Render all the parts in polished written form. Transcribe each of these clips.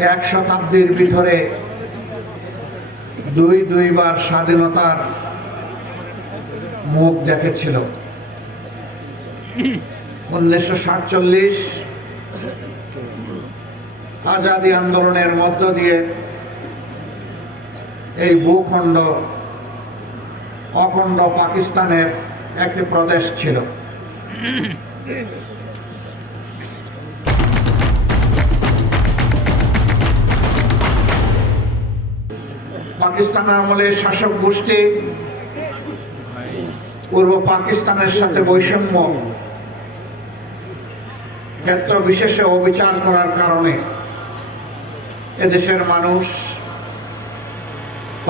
এক শতাব্দীর ভিতরে দুইবার স্বাধীনতার মুখ দেখেছিল। 1947 আজাদী আন্দোলনের মধ্য দিয়ে এই ভূখণ্ড অখণ্ড পাকিস্তানের একটি প্রদেশ ছিল। পাকিস্তান আমলে শাসক গোষ্ঠী পূর্ব পাকিস্তানের সাথে বৈষম্য ক্ষেত্র বিশেষে অবিচার করার কারণে এদেশের মানুষ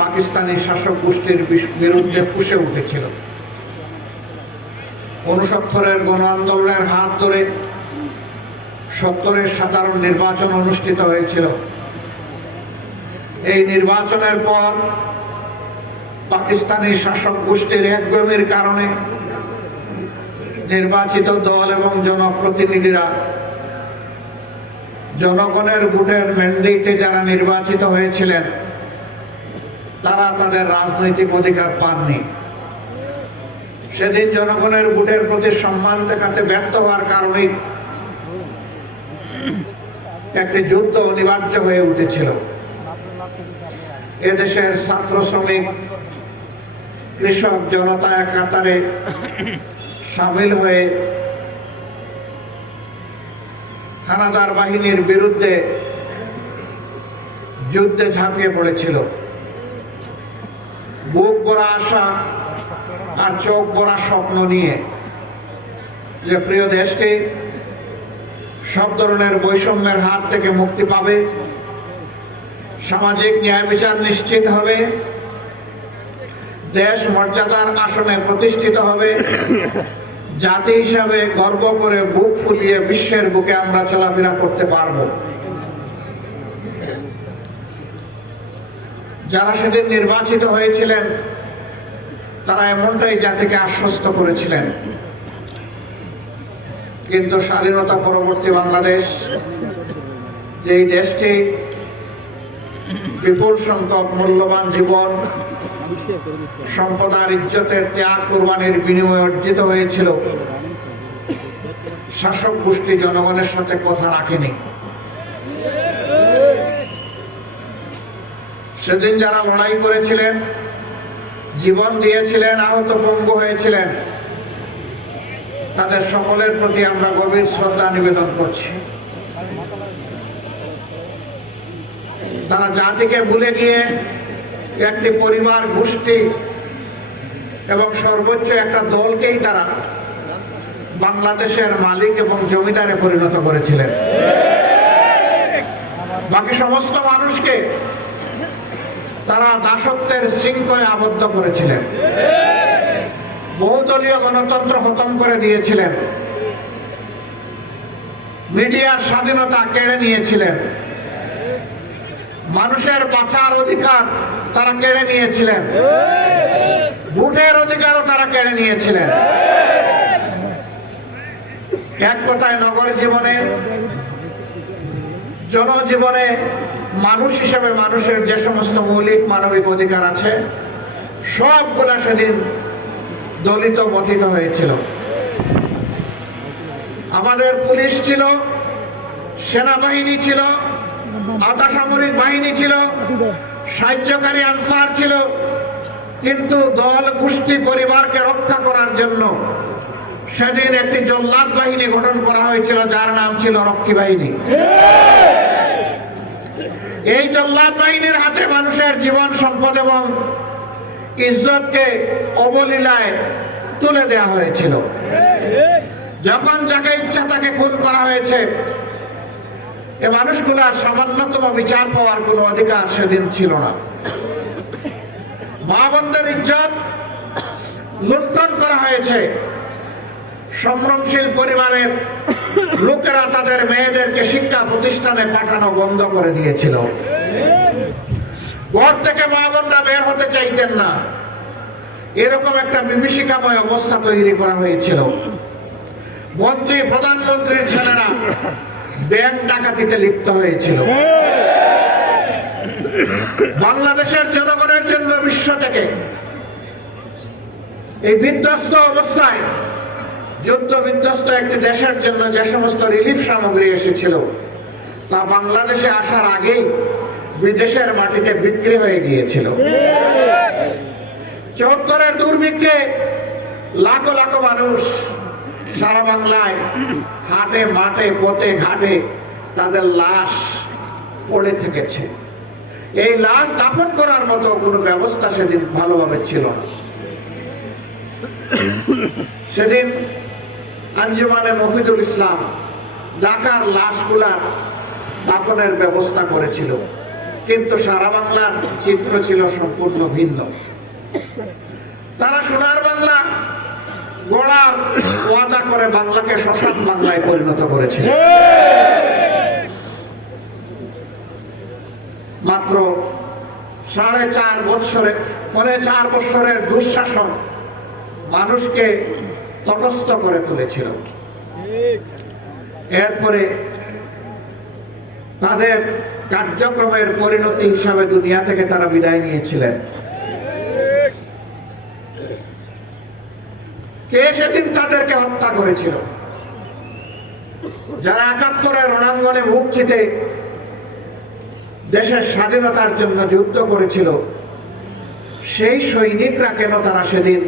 পাকিস্তানি শাসক গোষ্ঠীর বিরুদ্ধে ফুঁসে উঠেছিল। 69-এর গণ আন্দোলনের হাত ধরে 70-এর সাধারণ নির্বাচন অনুষ্ঠিত হয়েছিল। এই নির্বাচনের পর পাকিস্তানি শাসক গোষ্ঠীর একগুঁয়েমির কারণে নির্বাচিত দল এবং জনপ্রতিনিধিরা জনগণের ভোটের ম্যান্ডেটে যারা নির্বাচিত হয়েছিলেন তারা তাদের রাজনৈতিক অধিকার পাননি। সেদিন জনগণের ভোটের প্রতি সম্মান দেখাতে ব্যর্থ হওয়ার কারণে একটি যুদ্ধ অনিবার্য হয়ে উঠেছিল। এদেশের ছাত্র, শ্রমিক, কৃষক জনতা এক কাতারে সামিল হয়ে হানাদার বাহিনীর বিরুদ্ধে যুদ্ধে ঝাঁপিয়ে পড়েছিল। বুক ভরা আশা আর চোখ ভরা স্বপ্ন নিয়ে যে প্রিয় দেশকে সব ধরনের বৈষম্যের হাত থেকে মুক্তি পাবে, সামাজিক ন্যায় বিচার নিশ্চিত হবে, দেশ মর্যাদার আসনে প্রতিষ্ঠিত হবে, জাতি হিসাবে গর্ব করে বুক ফুলিয়ে বিশ্বের বুকে আমরা চলাফেরা করতে পারব। যারা সেদিন নির্বাচিত হয়েছিলেন তারা এমনটাই জাতিকে আশ্বস্ত করেছিলেন। কিন্তু স্বাধীনতা পরবর্তী বাংলাদেশ, যেই দেশটি বিপুল সংখ্যক মূল্যবান জীবন, সম্পদ আর ইজ্জতের ত্যাগ কুরবানির বিনিময়ে অর্জিত হয়েছিল, শাসক গোষ্ঠী জনগণের সাথে কথা রাখেনি। সেদিন যারা লড়াই করেছিলেন, জীবন দিয়েছিলেন, আহত পঙ্গু হয়েছিলেন, তাদের সকলের প্রতি আমরা গভীর শ্রদ্ধা নিবেদন করছি। তারা জাতিকে ভুলে গিয়ে একটি পরিবার, গোষ্ঠী এবং সর্বোচ্চ একটা দলকেই তারা বাংলাদেশের মালিক এবং জমিদারে পরিণত করেছিলেন। বাকি সমস্ত মানুষকে তারা দাসত্বের শৃঙ্খলে আবদ্ধ করেছিলেন, বহুদলীয় গণতন্ত্র খতম করে দিয়েছিলেন, মিডিয়ার স্বাধীনতা কেড়ে নিয়েছিলেন, মানুষের বাঁচার অধিকার তারা কেড়ে নিয়েছিলেন, ভোটের অধিকারও তারা কেড়ে নিয়েছিলেন। এক কথায় নগর জীবনে, জনজীবনে মানুষ হিসেবে মানুষের যে সমস্ত মৌলিক মানবিক অধিকার আছে সবগুলা সেদিন দলিত মথিত হয়েছিল। আমাদের পুলিশ ছিল, সেনাবাহিনী ছিল, আধা সামরিক বাহিনী ছিল, সাহায্যকারী আনসার ছিল, কিন্তু দল, গোষ্ঠী, পরিবারকে রক্ষা করার জন্য সেদিন একটি জল্লাদ বাহিনী গঠন করা হয়েছিল, যার নাম ছিল রক্ষী বাহিনী। এই জল্লাদ বাহিনীর হাতে মানুষের জীবন, সম্পদ এবং ইজ্জতকে অবলীলায় তুলে দেওয়া হয়েছিল। যখন যাকে ইচ্ছা তাকে খুন করা হয়েছে, এ মানুষগুলার সামান্যতম বিচার পাওয়ার কোনো অধিকার সেদিন ছিল না। মা বোনদের ইজ্জত লুণ্ঠন করা হয়েছে। সম্ভ্রমশীল পরিবারের লোকেরা তাদের মেয়েদেরকে শিক্ষা প্রতিষ্ঠানে পাঠানো বন্ধ করে দিয়েছিল। ঘর থেকে মা বোনরা বের হতে চাইতেন না, এরকম একটা বিভীষিকাময় অবস্থা তৈরি করা হয়েছিল। মন্ত্রী, প্রধানমন্ত্রীর ছেলেরা ব্যাংক ডাকাতিতে লিপ্ত হয়েছিল। বাংলাদেশের জনগণের জন্য বিশ্ব থেকে এই বিধ্বস্ত অবস্থায় যুদ্ধ বিধ্বস্ত একটি দেশের জন্য যে সমস্ত রিলিফ সামগ্রী এসেছিল তা বাংলাদেশে আসার আগেই বিদেশের মাটিতে বিক্রি হয়ে গিয়েছিল। ৭৪-এর দুর্ভিক্ষে লাখ লাখ মানুষ সারা বাংলায় হাটে মাঠে পথে ঘাটে তাদের লাশ পড়ে থেকেছে। এই লাশ দাফন করার মতো কোনো ব্যবস্থা সেদিন ভালোভাবে ছিল না। সেদিন আঞ্জুমানে মফিদুল ইসলাম ঢাকার লাশগুলার দাফনের ব্যবস্থা করেছিল, কিন্তু সারা বাংলার চিত্র ছিল সম্পূর্ণ ভিন্ন। তারা সোনার বাংলা গড়ার ওয়াদা করে বাংলাকে শ্মশান বাংলায় পরিণত করেছিল। মাত্র 4.5 বছরের দুঃশাসন মানুষকে তটস্থ করে তুলেছিল। এরপরে তাদের কার্যক্রমের পরিণতি হিসাবে দুনিয়া থেকে তারা বিদায় নিয়েছিলেন। কে সেদিন তাদেরকে হত্যা করেছিল? যারা ৭১-এর রণাঙ্গনে বুক চিতে দেশের স্বাধীনতার জন্য যুদ্ধ করেছিল, সেই সৈনিকরা কেন তারা সেদিন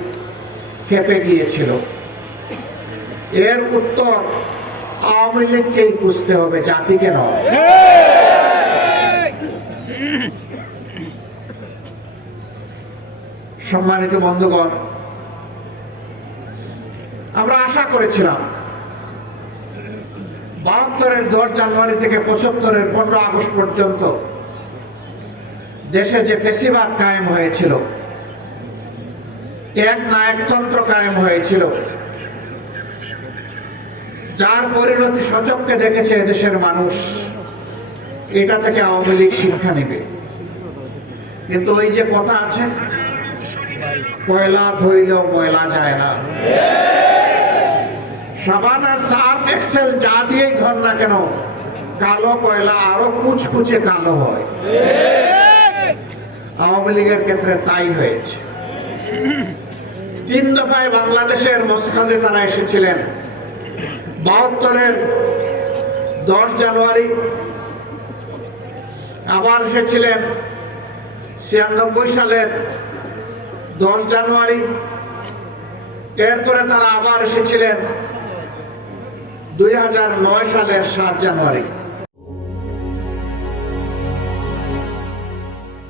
খেপে গিয়েছিল? এর উত্তর আওয়ামী লীগকেই বুঝতে হবে, জাতিকে নয়। সম্মানিত বন্ধুগণ, আমরা আশা করেছিলাম ৭২-এর 10 জানুয়ারি থেকে ৭৫-এর 15 আগস্ট পর্যন্ত দেশে যে ফ্যাসিবাদ কায়েম হয়েছিল, এক নায়কতন্ত্র কায়েম হয়েছিল, যার পরিণতি সচক্ষে দেখেছে দেশের মানুষ, এটা থেকে আওয়ামী লীগ শিক্ষা নেবে। কিন্তু ওই যে কথা আছে, কয়লা ধইল ময়লা যায় না। সাবান আর সার্ফ এক্সেল যা দিয়েই ধর না কেন, কালো কয়লা আরো কুচকুচে কালো হয়। আওয়ামী লীগের ক্ষেত্রে তাই হয়েছে। 3 দফায় বাংলাদেশের মসনদে তারা এসেছিলেন। ৭২-এর 10 জানুয়ারি, আবার এসেছিলেন ৯৬ সালের 10 জানুয়ারি, এরপরে তারা আবার এসেছিলেন 2009 সালের 7 জানুয়ারি।